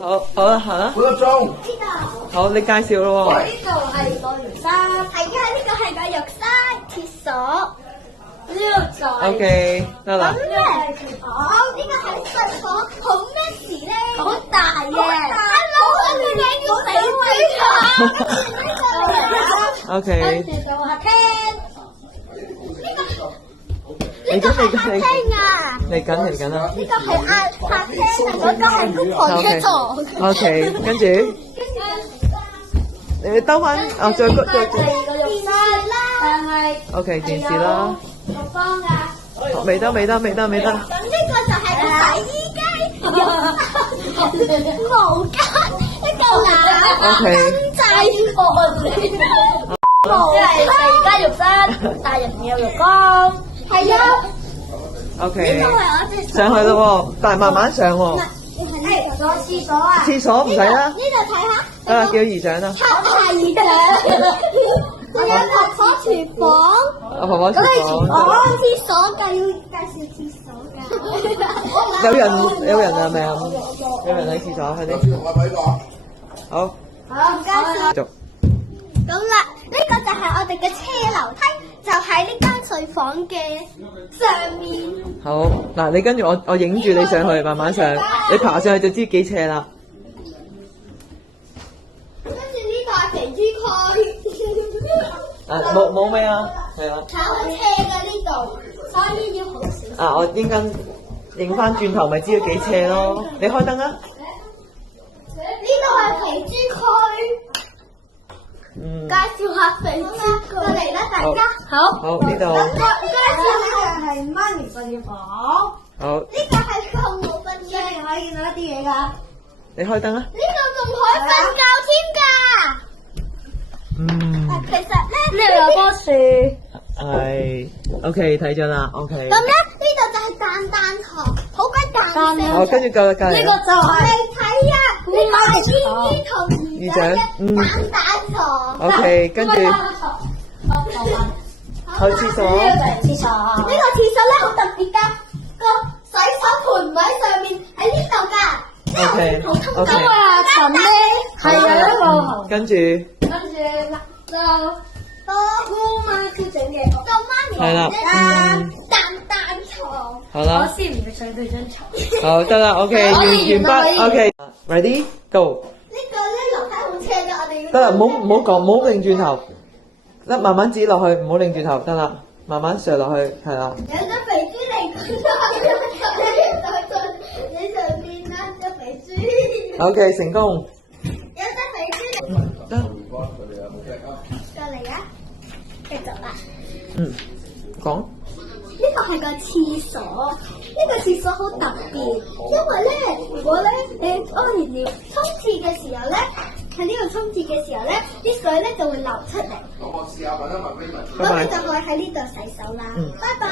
好啦，行啦。半粒鐘。呢度。好，你介紹咯喎。呢度係個浴室，係啊，呢個係個浴室、廁所。呢個就係。OK，得啦。咁咧，呢個係睡房，好咩事咧？好大嘅。Hello，我哋影要死我。 OK。跟住就客廳。呢個係客廳啊！嚟緊啦。呢個係客廳，嗰個係公婆嘅床。OK，跟住。你兜翻啊！再。第二個浴室啦。OK，電視啦。浴缸㗎。未得。咁呢個就係個洗衣機、毛巾、一嚿牙、跟仔貨。即係第二間浴室，但入面有浴缸。係啊。OK。呢個係我隻上去咯喎，但係慢慢上喎。係個廁所啊！廁所唔使啦。呢度睇下。得啦，叫姨丈啦。係姨丈。仲有婆婆廚房。婆婆廚房。廁所㗎，要介紹廁所㗎。有人係咪啊？有人喺廁所，快啲。好。好，唔該晒。繼續。咁啦，呢個就係我哋嘅車樓梯，就喺呢間睡房嘅上面。好，嗱，你跟住我影住你上去，慢慢上，你爬上去就知幾斜啦。跟住呢個係肥豬區。冇咩啊？係啊。踩緊車嘅呢度，所以要好小心。我應該影翻轉頭，咪知道幾斜咯。你開燈啊！呢度係肥豬區。介紹下肥豬區嚟啦，大家。好，呢度。介紹下係媽咪瞓嘅房。好。呢個係父母瞓嘅，可以見到一啲嘢㗎。你開燈啊！呢度仲可以瞓覺添㗎。其實咧，呢度有棵樹。係。OK，睇咗啦。OK。咁咧，呢度就係彈床，好鬼彈性。好，跟住隔離。呢個就係你睇啊，呢個係姨姨同姨仔嘅彈床。OK，跟住。去廁所。呢個廁所咧好特別㗎，個洗手盆唔喺上面，喺呢度㗎。OK。因為阿陳咧係有一個。跟住就姑媽先整嘅，個媽咪係啦。彈床。好啦。我先唔會上佢張床。好得啦。OK，完畢。OK，ready go。呢個咧樓梯好斜㗎，我哋要。得啦，唔好講，唔好擰轉頭，得慢慢指落去，唔好擰轉頭，得啦，慢慢上落去，係啦。有隻肥豬嚟緊，你上邊啦，隻肥豬。OK，成功。有隻肥豬嚟。得。過嚟啊！繼續啦。講。呢個係個廁所，呢個廁所好特別，因為咧，如果咧你屙完尿沖廁嘅時候咧，喺呢度沖廁嘅時候咧，啲水咧就會流出嚟。咁我試下問一問呢咁你就可以喺呢度洗手啦。拜拜。